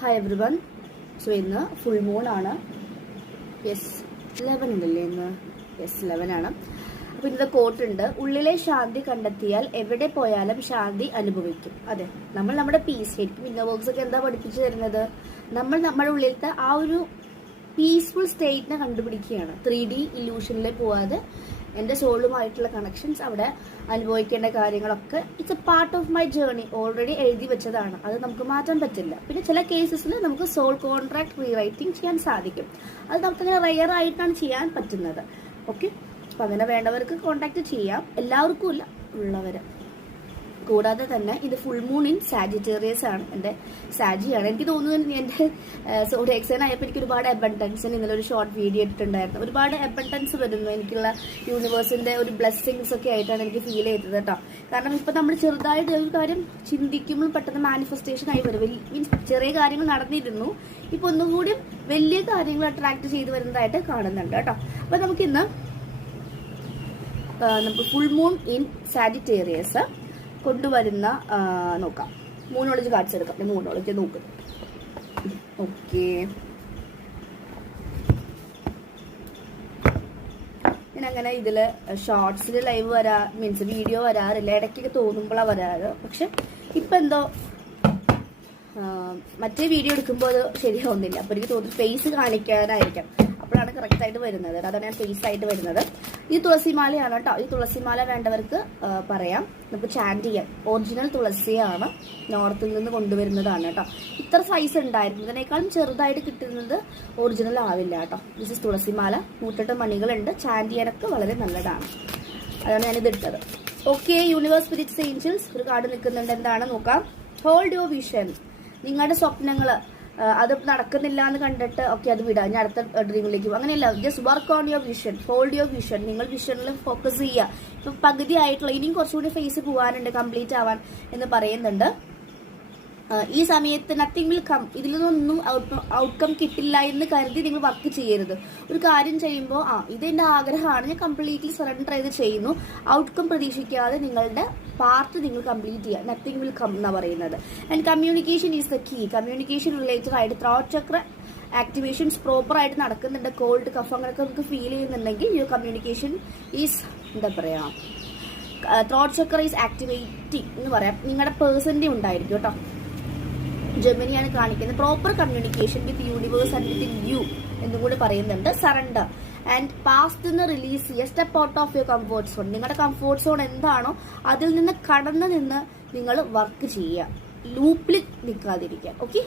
Hi every one. So ഇന്ന് full moon ആണ്. Yes 11 ഉണ്ടല്ലേ ഇന്ന്? യെസ് 11 ആണ്. അപ്പോൾ ഇന്നത്തെ കോട്ടുണ്ട്, ഉള്ളിലെ ശാന്തി കണ്ടെത്തിയാൽ എവിടെ പോയാലും ശാന്തി അനുഭവിക്കും. അതെ, നമ്മൾ നമ്മുടെ പീസ് ആയിരിക്കും. ഇന്നർ വർക്ക്സ് ഒക്കെ എന്താ പഠിപ്പിച്ചു തരുന്നത്? നമ്മൾ നമ്മുടെ ഉള്ളിലത്തെ ആ ഒരു പീസ്ഫുൾ സ്റ്റേറ്റിനെ കണ്ടുപിടിക്കുകയാണ്. 3D ഇല്യൂഷനിൽ പോവാതെ എൻ്റെ സോളുമായിട്ടുള്ള കണക്ഷൻസ് അവിടെ അനുഭവിക്കേണ്ട കാര്യങ്ങളൊക്കെ it's A part of my journey. Already എഴുതി വെച്ചതാണ്, അത് നമുക്ക് മാറ്റാൻ പറ്റില്ല. പിന്നെ ചില കേസസിൽ നമുക്ക് സോൾ കോൺട്രാക്ട് റീറൈറ്റിംഗ് ചെയ്യാൻ സാധിക്കും. അത് നമുക്കങ്ങനെ റെയർ ആയിട്ടാണ് ചെയ്യാൻ പറ്റുന്നത്. ഓക്കെ, അപ്പം അങ്ങനെ വേണ്ടവർക്ക് കോൺടാക്ട് ചെയ്യാം, എല്ലാവർക്കും ഇല്ല, ഉള്ളവർ. കൂടാതെ തന്നെ ഇത് ഫുൾ മൂൺ ഇൻ സാജിറ്റേറിയസ് ആണ്. എൻ്റെ സാജിയാണ്. എനിക്ക് തോന്നുന്നു എൻ്റെ സോറി എക്സൈൻ ആയപ്പോൾ എനിക്ക് ഒരുപാട് അബണ്ടൻസിന് ഇന്നലെ ഒരു ഷോർട്ട് വീഡിയോ ഇട്ടിട്ടുണ്ടായിരുന്നു. ഒരുപാട് അബണ്ടൻസ് വരുന്നു, എനിക്കുള്ള യൂണിവേഴ്സിൻ്റെ ഒരു ബ്ലെസ്സിങ്സ് ഒക്കെ ആയിട്ടാണ് എനിക്ക് ഫീൽ ചെയ്തത് കേട്ടോ. കാരണം ഇപ്പം നമ്മൾ ചെറുതായിട്ട് ഒരു കാര്യം ചിന്തിക്കുമ്പോൾ പെട്ടെന്ന് മാനിഫെസ്റ്റേഷൻ ആയി വരും. മീൻസ് ചെറിയ കാര്യങ്ങൾ നടന്നിരുന്നു, ഇപ്പം ഒന്നുകൂടി വലിയ കാര്യങ്ങൾ അട്രാക്ട് ചെയ്ത് വരുന്നതായിട്ട് കാണുന്നുണ്ട് കേട്ടോ. അപ്പം നമുക്കിന്ന് നമുക്ക് ഫുൾ മൂൺ ഇൻ സാജിറ്റേറിയസ് കൊണ്ടുവരുന്ന നോക്കാം. മൂണോളജി കാർഡ്സ് എടുക്കാം. മൂണോളജി നോക്കും. ഓക്കെ, ഞാൻ അങ്ങനെ ഇതില് ഷോർട്സിൽ ലൈവ് മീൻസ് വീഡിയോ വരാറില്ല, ഇടയ്ക്കൊക്കെ തോന്നുമ്പോഴാണ് വരാറ്. പക്ഷെ ഇപ്പം എന്തോ മറ്റേ വീഡിയോ എടുക്കുമ്പോൾ അത് ശരിയാവുന്നില്ല. അപ്പോൾ എനിക്ക് തോന്നുന്നു ഫേസ് കാണിക്കാനായിരിക്കാം, അപ്പോഴാണ് കറക്റ്റ് ആയിട്ട് വരുന്നത്. അതാണ് ഞാൻ ഫേസ് ആയിട്ട് വരുന്നത്. ഈ തുളസിമാലയാണ് കേട്ടോ. ഈ തുളസിമാല വേണ്ടവർക്ക് പറയാം, നമുക്ക് ചാൻറ്റ് ചെയ്യാം. ഒറിജിനൽ തുളസിയാണ്, നോർത്തിൽ നിന്ന് കൊണ്ടുവരുന്നതാണ് കേട്ടോ. ഇത്ര സൈസ് ഉണ്ടായിരുന്നു, ഇതിനേക്കാളും ചെറുതായിട്ട് കിട്ടുന്നത് ഒറിജിനൽ ആവില്ല കേട്ടോ. ദിസ് ഇസ് തുളസിമാല. 108 മണികളുണ്ട്, ചാൻറ്റ് ചെയ്യാനൊക്കെ വളരെ നല്ലതാണ്. അതാണ് ഞാനിത് ഇട്ടത്. ഓക്കെ, യൂണിവേഴ്സ് സ്പിരിറ്റ്സ് ഏഞ്ചൽസ് ഒരു കാർഡ് നിൽക്കുന്നുണ്ട്. എന്താണ് നോക്കാം. Hold your vision. നിങ്ങളുടെ സ്വപ്നങ്ങൾ അത് നടക്കുന്നില്ല എന്ന് കണ്ടിട്ട് ഓക്കെ അത് വിടാം, ഞാൻ അടുത്ത ഡ്രീമിലേക്ക് പോകും, അങ്ങനെയല്ല. Just work on your vision, hold your vision. നിങ്ങൾ വിഷനിൽ ഫോക്കസ് ചെയ്യുക. ഇപ്പം പകുതി ആയിട്ടുള്ള ഇനിയും കുറച്ചുകൂടി ഫേസ് പോകാനുണ്ട്, കംപ്ലീറ്റ് ആവാൻ എന്ന് പറയുന്നുണ്ട്. ഈ സമയത്ത് നത്തിങ് വിൽ കം. ഇതിൽ നിന്നൊന്നും ഔട്ട്കം കിട്ടില്ല എന്ന് കരുതി നിങ്ങൾ വർക്ക് ചെയ്യരുത്. ഒരു കാര്യം ചെയ്യുമ്പോൾ ഇതെന്റെ ആഗ്രഹമാണ്, ഞാൻ കംപ്ലീറ്റ്ലി സറണ്ടർ ചെയ്ത് ചെയ്യുന്നു. ഔട്ട്കം പ്രതീക്ഷിക്കാതെ നിങ്ങളുടെ പാർട്ട് നിങ്ങൾ കംപ്ലീറ്റ് ചെയ്യുക. നത്തിങ് വിൽ കം എന്നാണ് പറയുന്നത്. And communication is the key. Communication related ആയിട്ട് ത്രോട്ട് ചക്ര ആക്ടിവേഷൻസ് പ്രോപ്പർ ആയിട്ട് നടക്കുന്നുണ്ട്. കോൾഡ് കഫ് അങ്ങനെയൊക്കെ നമുക്ക് ഫീൽ ചെയ്യുന്നുണ്ടെങ്കിൽ യുവർ കമ്മ്യൂണിക്കേഷൻ ഈസ് എന്താ പറയാ, ത്രോട്ട് ചക്ര ഈസ് ആക്ടിവേറ്റിംഗ് എന്ന് പറയാം. നിങ്ങളുടെ പേഴ്സന്റെ ഉണ്ടായിരിക്കും കേട്ടോ. ജെമിനിയാണ് കാണിക്കുന്നത്. Proper communication with universe and with you എന്നും കൂടി പറയുന്നുണ്ട്. സറണ്ടർ ആൻഡ് പാസ്റ്റ് നിന്ന് റിലീസ് ചെയ്യുക. Step out of your comfort zone. നിങ്ങളുടെ കംഫോർട്ട് സോൺ എന്താണോ അതിൽ നിന്ന് കടന്നു നിന്ന് നിങ്ങൾ വർക്ക് ചെയ്യുക. ലൂപ്പിൽ നിൽക്കാതിരിക്കുക. ഓക്കെ.